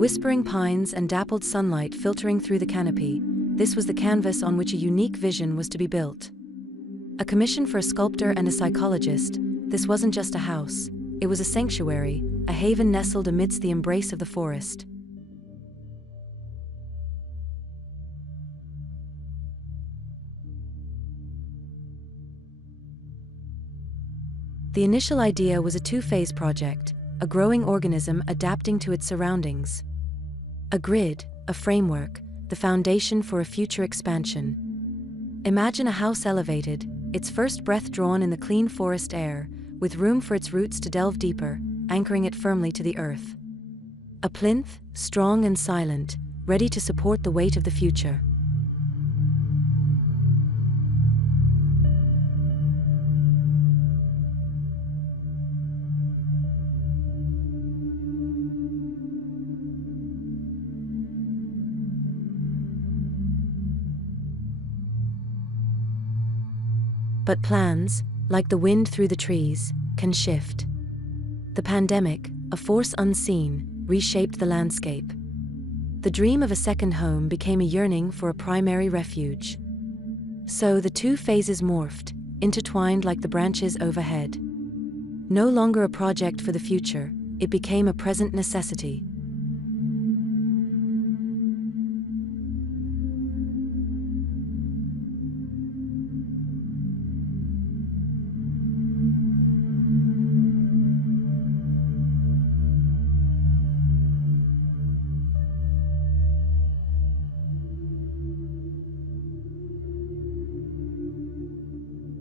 whispering pines and dappled sunlight filtering through the canopy, this was the canvas on which a unique vision was to be built. A commission for a sculptor and a psychologist, this wasn't just a house, it was a sanctuary, a haven nestled amidst the embrace of the forest. The initial idea was a two-phase project, a growing organism adapting to its surroundings. A grid, a framework, the foundation for a future expansion. Imagine a house elevated, its first breath drawn in the clean forest air, with room for its roots to delve deeper, anchoring it firmly to the earth. A plinth, strong and silent, ready to support the weight of the future. But plans, like the wind through the trees, can shift. The pandemic, a force unseen, reshaped the landscape. The dream of a second home became a yearning for a primary refuge. So the two phases morphed, intertwined like the branches overhead. No longer a project for the future, it became a present necessity.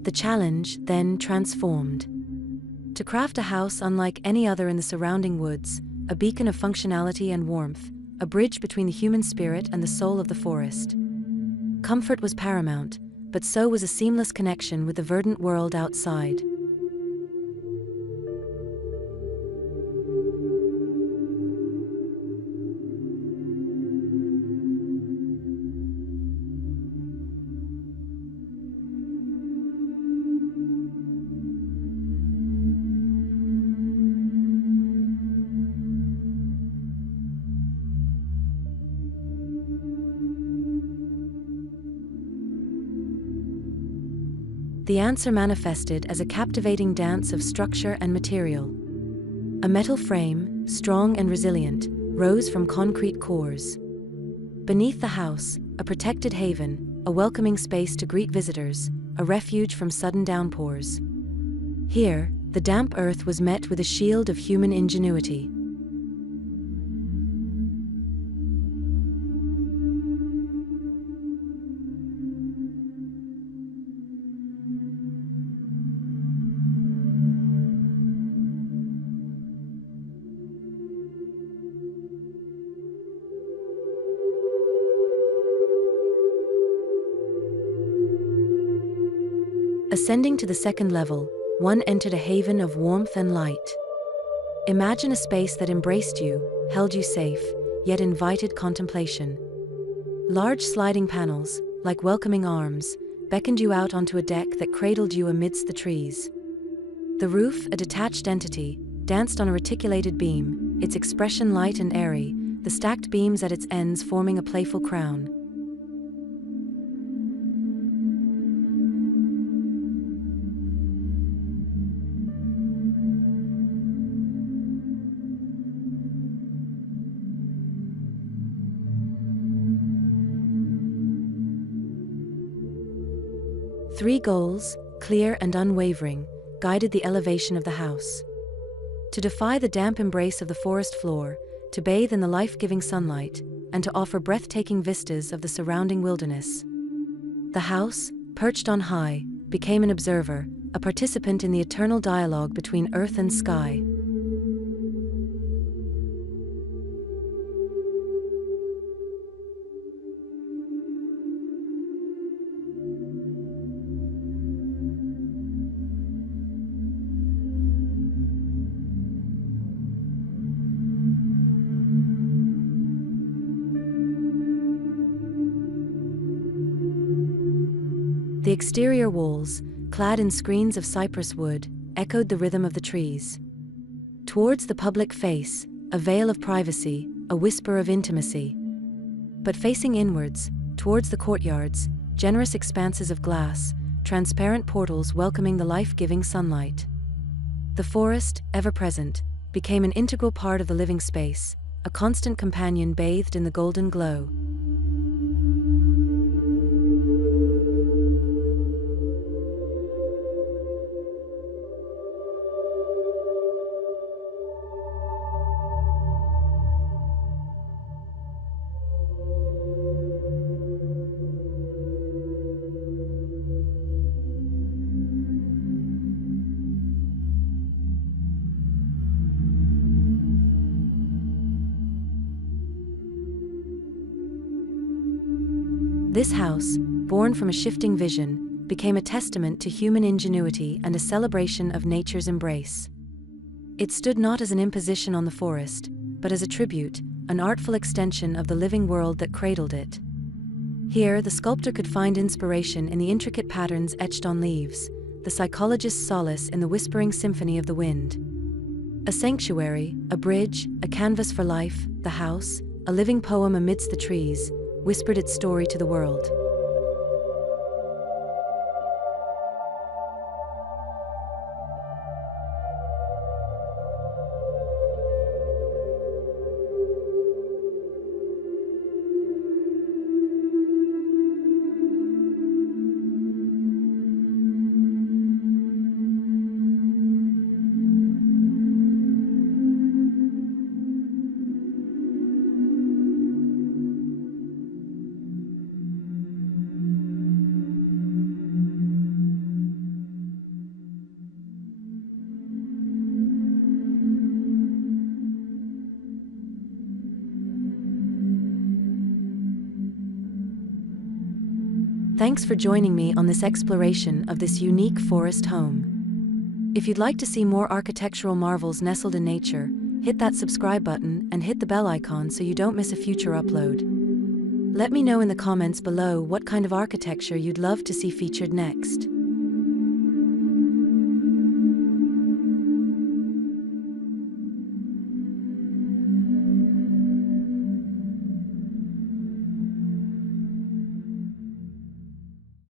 The challenge then transformed. To craft a house unlike any other in the surrounding woods, a beacon of functionality and warmth, a bridge between the human spirit and the soul of the forest. Comfort was paramount, but so was a seamless connection with the verdant world outside. The answer manifested as a captivating dance of structure and material. A metal frame, strong and resilient, rose from concrete cores. Beneath the house, a protected haven, a welcoming space to greet visitors, a refuge from sudden downpours. Here, the damp earth was met with a shield of human ingenuity. Ascending to the second level, one entered a haven of warmth and light. Imagine a space that embraced you, held you safe, yet invited contemplation. Large sliding panels, like welcoming arms, beckoned you out onto a deck that cradled you amidst the trees. The roof, a detached entity, danced on a reticulated beam, its expression light and airy, the stacked beams at its ends forming a playful crown. Three goals, clear and unwavering, guided the elevation of the house. To defy the damp embrace of the forest floor, to bathe in the life-giving sunlight, and to offer breathtaking vistas of the surrounding wilderness. The house, perched on high, became an observer, a participant in the eternal dialogue between earth and sky. The exterior walls, clad in screens of cypress wood, echoed the rhythm of the trees. Towards the public face, a veil of privacy, a whisper of intimacy. But facing inwards, towards the courtyards, generous expanses of glass, transparent portals welcoming the life-giving sunlight. The forest, ever present, became an integral part of the living space, a constant companion bathed in the golden glow. This house, born from a shifting vision, became a testament to human ingenuity and a celebration of nature's embrace. It stood not as an imposition on the forest, but as a tribute, an artful extension of the living world that cradled it. Here, the sculptor could find inspiration in the intricate patterns etched on leaves, the psychologist's solace in the whispering symphony of the wind. A sanctuary, a bridge, a canvas for life, the house, a living poem amidst the trees, whispered its story to the world. Thanks for joining me on this exploration of this unique forest home. If you'd like to see more architectural marvels nestled in nature, hit that subscribe button and hit the bell icon so you don't miss a future upload. Let me know in the comments below what kind of architecture you'd love to see featured next.